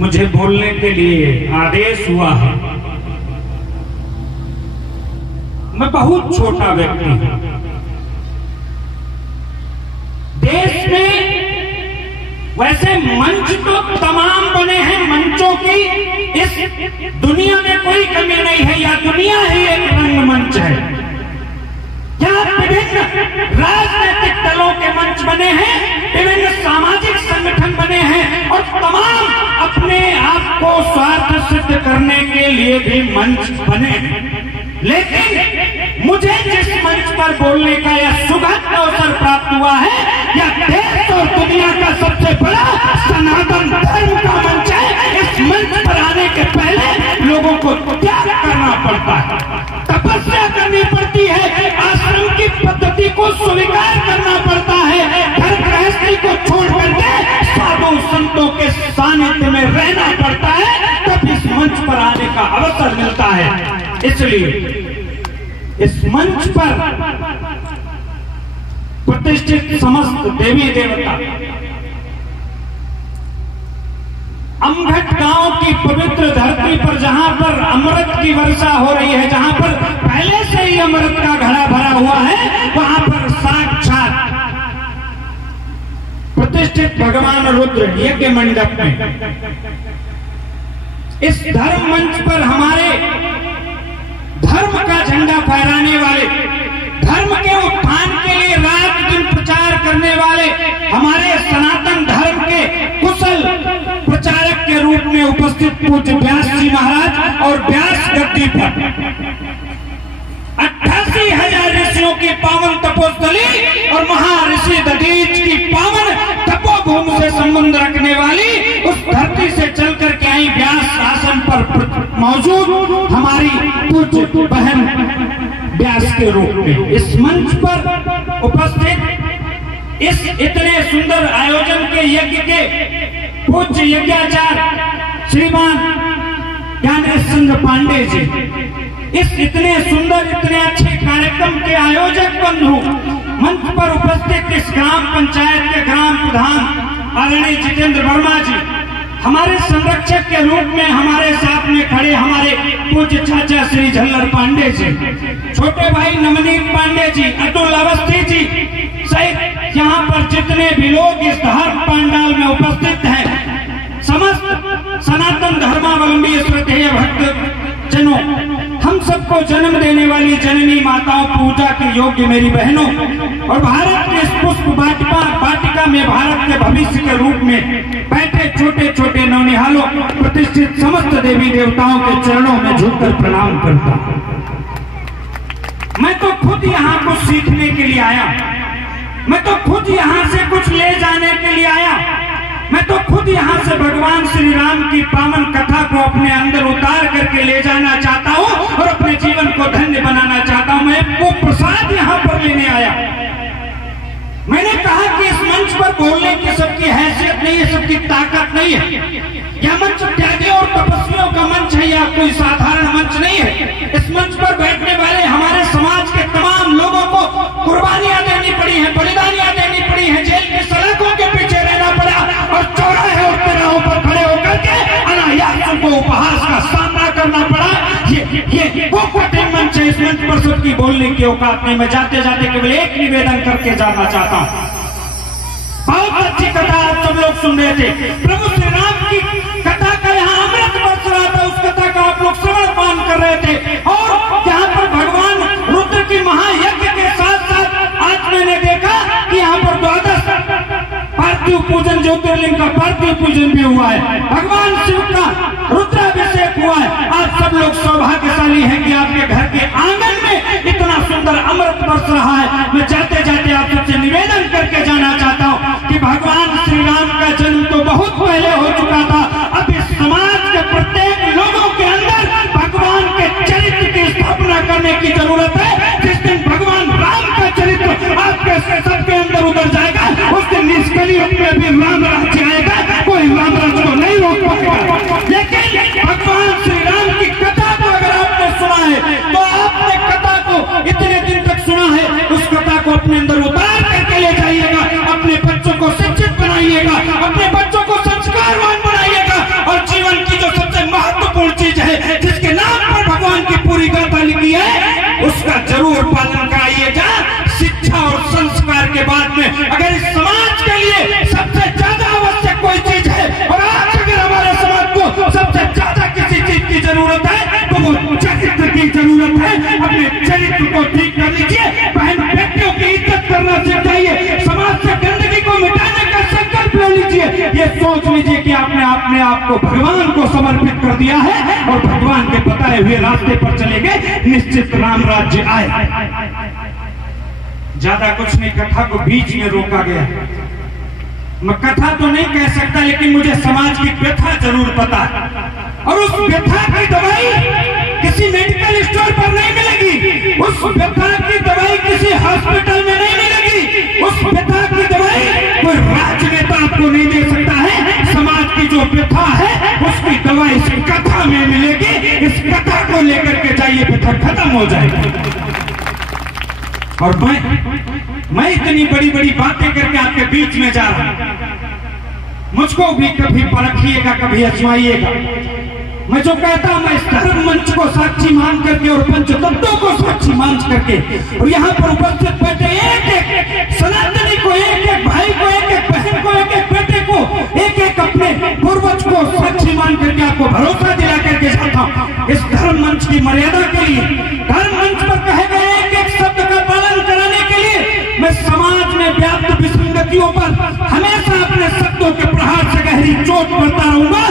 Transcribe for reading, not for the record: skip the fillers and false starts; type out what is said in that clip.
मुझे बोलने के लिए आदेश हुआ है। मैं बहुत छोटा व्यक्ति हूं। देश में वैसे मंच तो तमाम बने हैं, मंचों की इस दुनिया में कोई कमी नहीं है, या दुनिया ही एक रंगमंच है। यहाँ विभिन्न राजनीतिक दलों के मंच बने हैं, विभिन्न सामाजिक संगठन बने हैं, और तमाम अपने आप को स्वार्थ सिद्ध करने के लिए भी मंच बने हैं। लेकिन मुझे जिस मंच पर बोलने का यह सुगंध अवसर प्राप्त हुआ है, यह देश और दुनिया का सबसे बड़ा सनातन धर्म का मंच है। इस मंच पर आने के पहले लोगों को त्याग करना पड़ता है, तपस्या करनी पड़ती है, आश्रम की पद्धति को स्वीकार करना पड़ता है, घर गृहस्थी को छोड़ करके साधु संतों के सानिध्य में रहना पड़ता है, तब इस मंच पर आने का अवसर मिलता है। इसलिए इस मंच पर प्रतिष्ठित समस्त देवी देवता, अमघट गांव की पवित्र धरती पर जहां पर अमृत की वर्षा हो रही है, जहां पर पहले से ही अमृत का घड़ा भरा हुआ है, वहां पर साक्षात प्रतिष्ठित भगवान रुद्र यज्ञ मंडप में इस धर्म मंच पर हमारे धर्म का झंडा फहराने वाले, धर्म के उत्थान के लिए रात दिन प्रचार करने वाले, हमारे सनातन धर्म के कुशल प्रचारक के रूप में उपस्थित पूज्य व्यास जी महाराज और व्यास गद्दी पर 88,000 ऋषियों की पावन तपोस्थली और महर्षि दधीच की पावन तपोभूमि से संबंध रखने वाली उस धरती से चल करके आई व्यास आसन पर मौजूद हमारी पूज्य बहन व्यास के रूप में इस मंच पर उपस्थित इस इतने सुंदर आयोजन के यज्ञ के पूज्य यज्ञाचार्य श्रीमान ज्ञानेश चंद्र पांडे जी, इस इतने सुंदर इतने अच्छे कार्यक्रम के आयोजक बंधु, मंच पर उपस्थित इस ग्राम पंचायत के ग्राम प्रधान आदरणीय जितेंद्र वर्मा जी, हमारे संरक्षक के रूप में हमारे साथ में खड़े हमारे पूज्य चाचा श्री झल्लर पांडे जी, छोटे भाई नवनीत पांडे जी, अतुल अवस्थी जी सहित यहाँ पर जितने भी लोग इस धर्म पंडाल में उपस्थित हैं, समस्त सनातन धर्मावलंबी श्रद्धेय भक्त जनों, हम सबको जन्म देने वाली जननी माताओं, पूजा के योग्य मेरी बहनों, और भारत के इस पुष्प वाटिका में भारत के भविष्य के रूप में बैठे छोटे छोटे नौनिहालों, प्रतिष्ठित समस्त देवी देवताओं के चरणों में झुककर प्रणाम करता हूं। मैं तो खुद यहाँ कुछ सीखने के लिए आया, मैं तो खुद यहाँ से कुछ ले जाने के लिए आया, मैं तो खुद यहाँ से भगवान श्री राम की पावन कथा को अपने अंदर उतार करके ले जाना चाहता हूँ और अपने जीवन को धन्य बनाना चाहता हूँ। मैं वो प्रसाद यहाँ पर लेने आया। मैंने कहा कि इस मंच पर बोलने की सबकी हैसियत नहीं है, सबकी ताकत नहीं है। यह मंच त्यागी और तपस्वियों का मंच है, या कोई साधारण मंच नहीं है। इस मंच पर बैठने वाले हमारे समाज के तमाम लोगों को कुर्बानियां देनी पड़ी हैं, बलिदानियां देनी पड़ी हैं, जेल की सड़कों के पीछे रहना पड़ा और चौराहे और तिराहों पर खड़े होकर के अनायास उनको उपहास का सामना करना पड़ा। ये वो कठिन मंच है। इस मंच पर सबकी बोलने की औकात नहीं। मैं जाते जाते केवल एक निवेदन करके जाना चाहता हूँ। बहुत अच्छी कथा आप सब लोग सुन रहे थे। प्रभु श्री राम की कथा का यहाँ अमृत बरस रहा था, उस कथा का आप लोग श्रवण पान कर रहे थे। और यहाँ पर भगवान रुद्र की महायज्ञ के साथ साथ आज मैंने देखा कि यहाँ पर 12 पार्थिव पूजन, ज्योतिर्लिंग का पार्थिव पूजन भी हुआ है, भगवान शिव का रुद्राभिषेक हुआ है। आप सब लोग सौभाग्यशाली हैं कि आपके घर के आंगन में इतना सुंदर अमृत बरस रहा है। मैं जाते जाते आप सबसे निवेदन करके जाना चाहता हूँ कि भगवान श्री राम का जन्म तो बहुत पहले हो चुका था। अब इस समाज के प्रत्येक लोगों के अंदर भगवान के चरित्र की स्थापना करने की जरूरत है। जिस दिन भगवान राम का चरित्र आपके सबके अंदर उतर जाएगा, उस दिन इस कलियुग में भी राम राज्य आएगा। कोई राम राज्य को नहीं रोक पाएगा। लेकिन भगवान श्री राम की कथा को अगर आपने सुना है, तो आपने कथा को इतने दिन तक सुना है, उस कथा को अपने अंदर उतार करके ले जाइएगा, अपने बच्चों को शिक्षित बनाइएगा, लीजिए, ये सोच लीजिए कि आपने अपने आप को भगवान को समर्पित कर दिया है और भगवान के बताए हुए रास्ते पर चले गए, निश्चित राम राज्य आए। ज्यादा कुछ नहीं, कथा को बीच में रोका गया। मैं कथा तो नहीं कह सकता, लेकिन मुझे समाज की व्यथा जरूर पता है, और उस व्यथा की दवाई किसी मेडिकल स्टोर पर नहीं मिलेगी, उस व्यथा की दवाई किसी हॉस्पिटल में नहीं मिलेगी, उस व्यथा की दवाई कोई राजनेता आपको नहीं दे सकता है। समाज की जो व्यथा है उसकी दवाई इस कथा में मिलेगी। इस कथा को लेकर के जाइए, व्यथा खत्म हो जाएगी। और मैं इतनी बड़ी बड़ी बातें करके आपके बीच में जा रहा हूं, मुझको भी कभी परखिएगा, कभी आजमाइएगा। मैं जो कहता हूं, मैं इस धर्म मंच को साक्षी मान करके और पंचतत्वों को साक्षी मान करके और यहाँ पर उपस्थित बैठे एक एक सनातनी को, एक एक भाई को, एक एक बहन को, एक एक बेटे को, एक एक अपने पूर्वज को साक्षी मान करके आपको भरोसा दिला करके जाता हूं। इस धर्म मंच की मर्यादा के लिए, धर्म मंच पर कहे गए एक एक शब्द का पालन कराने के लिए मैं समाज में व्याप्त विसंगतियों पर हमेशा अपने शब्दों के प्रहार से गहरी चोट करता रहूंगा।